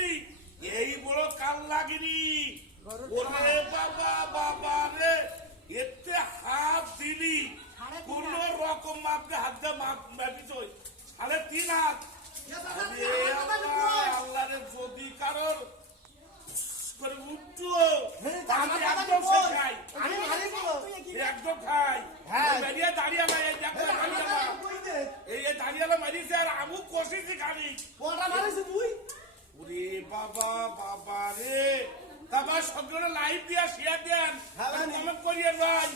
করছি এই বড় কাল লাগেনি ওরে বাবা বাবা রে এতে হাত দিলি কোন রকম মাপকে হাত দিয়ে মাপিস 3.5 হাত আল্লাহ রে যদি কারোর করে উঠতো আমি একদম খাই একদম খাই বেরিয়ে দাঁড়িয়ে এই দাঁড়িয়ে মারিছে আর আমু কষিছি খালি ওরে বাবা বাবা রে তারপর সবগুলো লাইভ দিয়া শেয়ার দেন কমেন্ট করিয়ে ভাই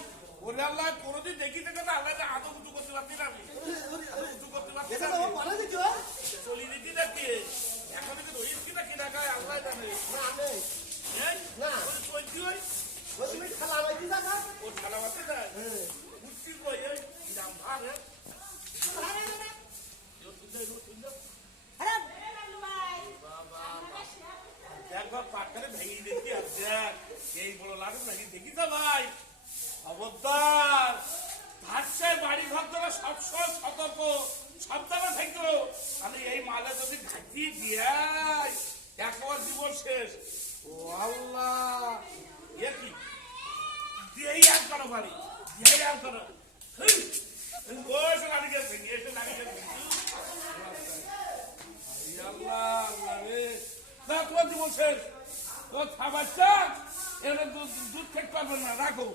ওরে আল্লাহ কোনোদিন দেখি থেকে না আল্লাহ আদৌ উঁচু করতে পারছি না আমি উঁচু করতে পারছি না চলি দিতি নাকি এখন কি রইস কি নাকি না গায়ে আল্লাহ জানে না চলছি ওই খালা বাতি যা না ও খালা বাতি না উঠছি কই এই দাম ভাগ একবার পাটকারে ভেঙে দেখি আর দেখ এই বড় লাড়ু ভেঙে দেখি তো ভাই খবরদার ভাষায় বাড়ি ঘর ধরে সবসময় সতর্ক সাবধানে থাকো আমি এই মালে যদি ঘাটিয়ে দিয়ে একবার জীবন শেষ ও আল্লাহ এ কি দিয়েই আর করো বাড়ি দিয়েই আর করো এসে লাড়ি গেছে এসে লাড়ি গেছে আল্লাহ আল্লাহ রে না তোমার জীবন শেষ তোর খাবার চাক এর দুধ খেতে পারবেন না রাখো